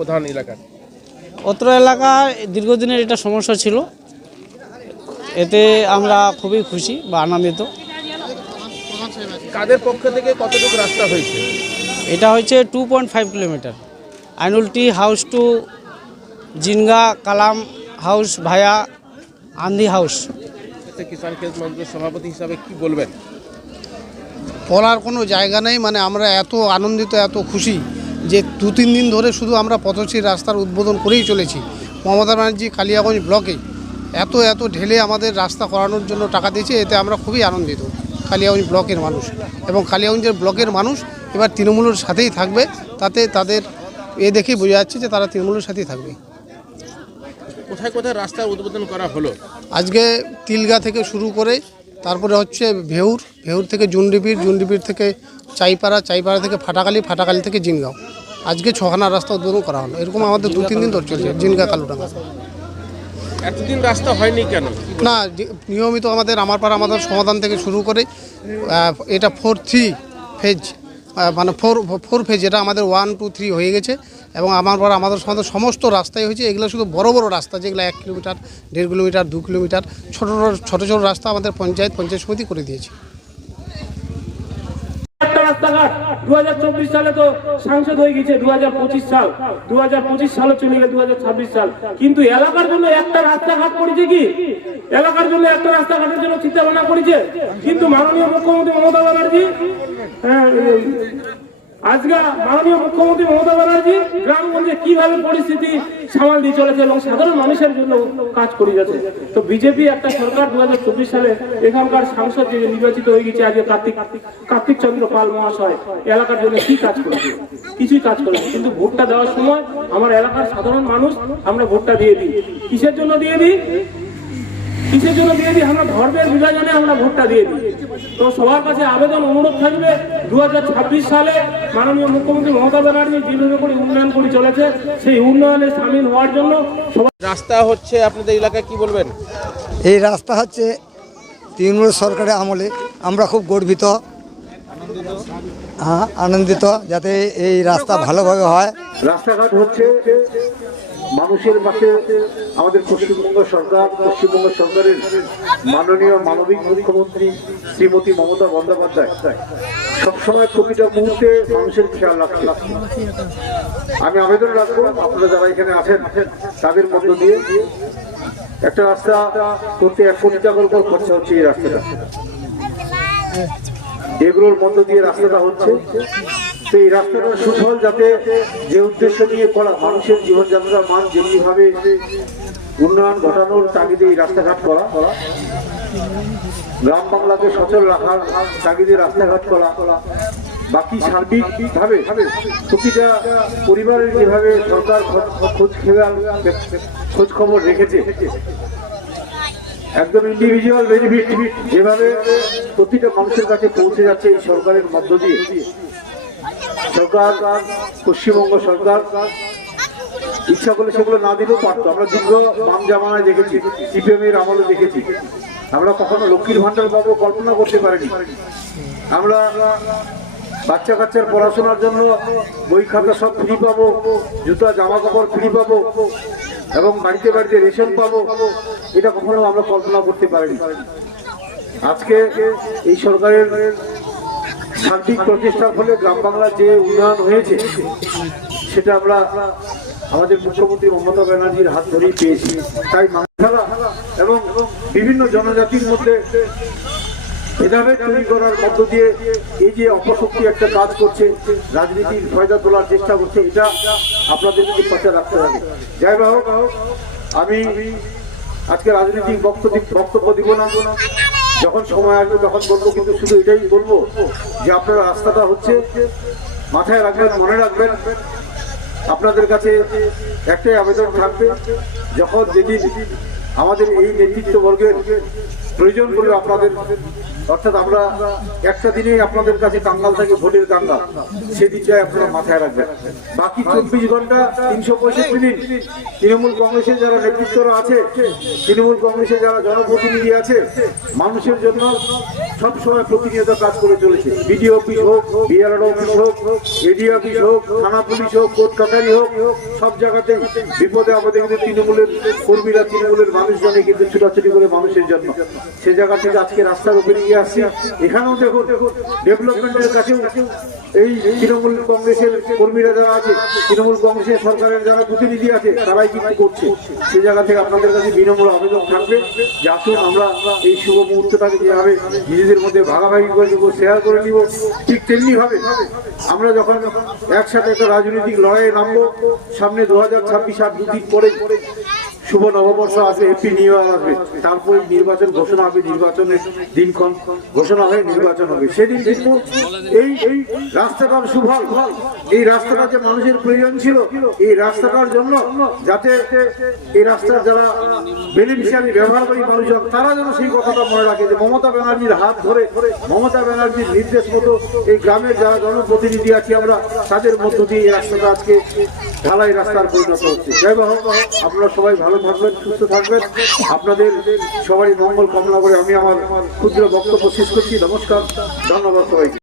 প্রধান এলাকার? অত্র এলাকায় দীর্ঘদিনের এটা সমস্যা ছিল, এতে আমরা খুবই খুশি বা আনন্দিত। কাদের পক্ষ থেকে কতটুকু রাস্তা হয়েছে? এটা হচ্ছে 2.5 কিলোমিটার, আইনুলটি হাউস টু জিনগা কালাম হাউস ভায়া আন্দি হাউস। কিষাণ খেত মঞ্চের সভাপতি হিসাবে কি বলবেন? বলার কোনো জায়গা নেই, মানে আমরা এত আনন্দিত, এত খুশি যে 2-3 দিন ধরে শুধু আমরা পথশ্রী রাস্তার উদ্বোধন করেই চলেছি। মমতা ব্যানার্জি কালিয়াগঞ্জ ব্লকে এত ঢেলে আমাদের রাস্তা করানোর জন্য টাকা দিয়েছে, এতে আমরা খুবই আনন্দিত কালিয়াগঞ্জ ব্লকের মানুষ। এবং কালিয়াগঞ্জের ব্লকের মানুষ এবার তৃণমূলের সাথেই থাকবে, তাতে তাদের দেখেই বোঝা যাচ্ছে যে তারা তৃণমূলের সাথেই থাকবে। কোথায় কোথায় রাস্তার উদ্বোধন করা হলো? আজকে তিলগা থেকে শুরু করে তারপরে হচ্ছে ভেউর থেকে জুনডিপির থেকে চাইপাড়া থেকে ফাটাকালি থেকে জিনগাঁও। আজকে 6খানা রাস্তা উদ্বোধন করা হলো। এরকম আমাদের 2-3 দিন ধরে চলছে। জিনগা কালুডাঙ্গা এতদিন রাস্তা হয়নি কেন? না, নিয়মিত আমাদের আমাদের সমাধান থেকে শুরু করে এটা 4-3 ফেজ, মানে 4 ফেজ, এটা আমাদের 1-2-3 হয়ে গেছে। এবং আমাদের সমস্ত রাস্তাই হয়েছে। এগুলো শুধু বড় রাস্তা, যেগুলো 1 কিলোমিটার, 1.5 কিলোমিটার, 2 কিলোমিটার, ছোট রাস্তা আমাদের পঞ্চায়েত সমিতি করে দিয়েছে। রাস্তাঘাট 2024 সালে তো সাংসদ হয়ে গেছে, 2025 সালে চলে গেল 2026 সাল, কিন্তু এলাকার জন্য একটা রাস্তাঘাট করেছে কি? এলাকার জন্য একটা রাস্তাঘাটের জন্য চিন্তা ভাবনা করেছে? কিন্তু মাননীয় মুখ্যমন্ত্রী মমতা ব্যানার্জি গ্রামগঞ্জে কিভাবে পরিস্থিতি সামাল দিয়ে চলেছে এবং সাধারণ মানুষের জন্য কাজ করে যাচ্ছে। তো বিজেপি একটা সরকার 2024 সালে এখানকার সাংসদ যে নির্বাচিত হয়ে গেছে আজকে কার্তিক চন্দ্র পাল মহাশয় এলাকার জন্য কি কাজ করেছে? কিছুই কাজ করেছে। কিন্তু ভোটটা দেওয়ার সময় আমার এলাকার সাধারণ মানুষ আমরা ভোটটা দিয়ে দিই। কিসের জন্য দিয়ে দিই? আমরা ধর্মের বিভাজনে আমরা ভোটটা দিয়ে দিই। তো সবার কাছে আবেদন, অনুরোধ থাকবে 2026 সালে মাননীয় মুখ্যমন্ত্রী মমতা ব্যানার্জি যেভাবে করে উন্নয়ন করে চলেছে, সেই উন্নয়নে সামিল হওয়ার জন্য রাস্তা হচ্ছে আপনাদের এলাকায়, কি বলবেন? এই রাস্তা হচ্ছে তৃণমূল সরকারের আমলে আমরা খুব গর্বিত, আনন্দিত যাতে এই রাস্তা ভালোভাবে হয়। রাস্তাঘাট হচ্ছে মানুষের পাশে আমাদের পশ্চিমবঙ্গ সরকারের মাননীয় মানবিক মুখ্যমন্ত্রী শ্রীমতী মমতা বন্দ্যোপাধ্যায় সবসময় প্রতিটা মুহূর্তে মানুষের খেয়াল রাখছে। আমি আবেদন রাখবো আপনারা যারা এখানে আছেন তাদের মধ্য দিয়ে একটা রাস্তা করতে 1 কোটি টাকার উপর খরচা হচ্ছে। এই রাস্তাটা এগুলোর মধ্য দিয়ে রাস্তাটা হচ্ছে, সেই রাস্তাটার সুফল যাতে যে উদ্দেশ্য নিয়ে করা, মানুষের জীবনযাত্রার মান যেমনিভাবে উন্নয়ন ঘটানোর তাগিদে এই রাস্তাঘাট করা, গ্রাম বাংলাকে সচল রাখার তাগিদে রাস্তাঘাট করা, বাকি সার্বিকভাবে প্রতিটা পরিবারের যেভাবে সরকার খোঁজ খবর রেখেছে, একদম ইন্ডিভিজুয়াল বেনিফিট যেভাবে প্রতিটা মানুষের কাছে পৌঁছে যাচ্ছে এই সরকারের মধ্য দিয়ে। সরকার, পশ্চিমবঙ্গ সরকার ইচ্ছা করলে সেগুলো না দিলেও পারতো। আমরা দীর্ঘ বাম জামানায় দেখেছি, সিপিএম এর আমলে দেখেছি, আমরা কখনো লক্ষ্মীর ভান্ডার পাবো কল্পনা করতে পারিনি। আমরা বাচ্চা কাচ্চার পড়াশোনার জন্য বই খাতা সব ফ্রি পাবো, জুতা জামা কাপড় ফ্রি পাবো এবং বাড়িতে রেশন পাবো, এটা কখনো আমরা কল্পনা করতে পারিনি। আজকে এই সরকারের সার্বিক প্রচেষ্টার ফলে গ্রাম বাংলার যে উন্নয়ন হয়েছে সেটা আমরা আমাদের মুখ্যমন্ত্রী মমতা ব্যানার্জির হাত ধরেই পেয়েছি। তাই মানখালা এবং বিভিন্ন জনজাতির মধ্যে ভেদাভেদ তৈরি করার মধ্য দিয়ে এই যে অপশক্তি একটা কাজ করছে, রাজনীতির ফায়দা তোলার চেষ্টা করছে, এটা আপনাদেরকে পাশে রাখতে হবে। যাই হোক, আমি আজকে রাজনৈতিক বক্তব্য দিব না, যখন সময় আসবে তখন বলবো। কিন্তু শুধু এটাই বলবো যে আপনারা রাস্তাটা হচ্ছে মাথায় রাখবেন, মনে রাখবেন। আপনাদের কাছে একটাই আবেদন থাকবে, যেদিন আমাদের এই নেতৃত্ববর্গের প্রয়োজন পড়লে আপনাদের, অর্থাৎ আমরা একটা দিনেই আপনাদের কাছে কাঙ্গাল থাকি, ভোটের কাঙ্গাল, সেদিকটাই আপনারা মাথায় রাখবেন। বাকি 24 ঘন্টা 365 দিন তৃণমূল কংগ্রেসের যারা নেতৃত্বরা আছে, তৃণমূল কংগ্রেসের যারা জনপ্রতিনিধি আছে, মানুষের জন্য সবসময় প্রতিনিয়ত কাজ করে চলেছে। বিডিও অফিস হোক, বিআরও অফিস হোক, এডি অফিস হোক, থানা পুলিশ হোক, কোর্ট কাছারি হোক, সব জায়গাতেই বিপদে আপদে কিন্তু তৃণমূলের কর্মীরা, তৃণমূলের মানুষজনে কিন্তু ছুটাছুটি করে মানুষের জন্য। সে জায়গা থেকে আজকে রাস্তার উপরে গিয়ে আসছি। এখানেও দেখুন ডেভেলপমেন্টের কাছেও এই তৃণমূল কংগ্রেসের কর্মীরা যারা আছে, তৃণমূল কংগ্রেসের সরকারের যারা প্রতিনিধি আছে, তারাই কিন্তু করছে। সে জায়গা থেকে আপনাদের কাছে বিনম্র আবেদন থাকবে যে আসুন আমরা এই শুভ মুহূর্তটাকে যেভাবে নিজেদের মধ্যে ভাগাভাগি করে দেবো, শেয়ার করে নিব, ঠিক তেমনি ভাবে আমরা যখন একসাথে একটা রাজনৈতিক লড়াইয়ে নামবো, সামনে 2026 আর 2 দিন পরে শুভ নববর্ষ আসবে, হ্যাপি নিউ ইয়ার আসবে, তারপরে নির্বাচন ঘোষণা হবে, নির্বাচনের দিনক্ষণ ঘোষণা হয়ে নির্বাচন হবে। সেদিন কিন্তু এই রাস্তাটার সুফল, এই রাস্তাটা যে মানুষের প্রয়োজন ছিল, এই রাস্তাটার জন্য যাতে এই রাস্তার যারা বেনিফিশিয়ারি ব্যবহারকারী মানুষজন, তারা যেন সেই কথাটা মনে রাখে যে মমতা ব্যানার্জির হাত ধরে, মমতা ব্যানার্জির নির্দেশ মতো এই গ্রামের যারা জনপ্রতিনিধি আছি আমরা, তাদের মধ্য দিয়ে এই রাস্তাটা আজকে ঢালাই রাস্তার পরিণত হচ্ছে। জয় বাবা, আপনারা সবাই ভালো থাকবেন, সুস্থ থাকবেন। আপনাদের সবারই মঙ্গল কামনা করে আমি আমার ক্ষুদ্র বক্তব্য শেষ করছি। নমস্কার, ধন্যবাদ সবাইকে।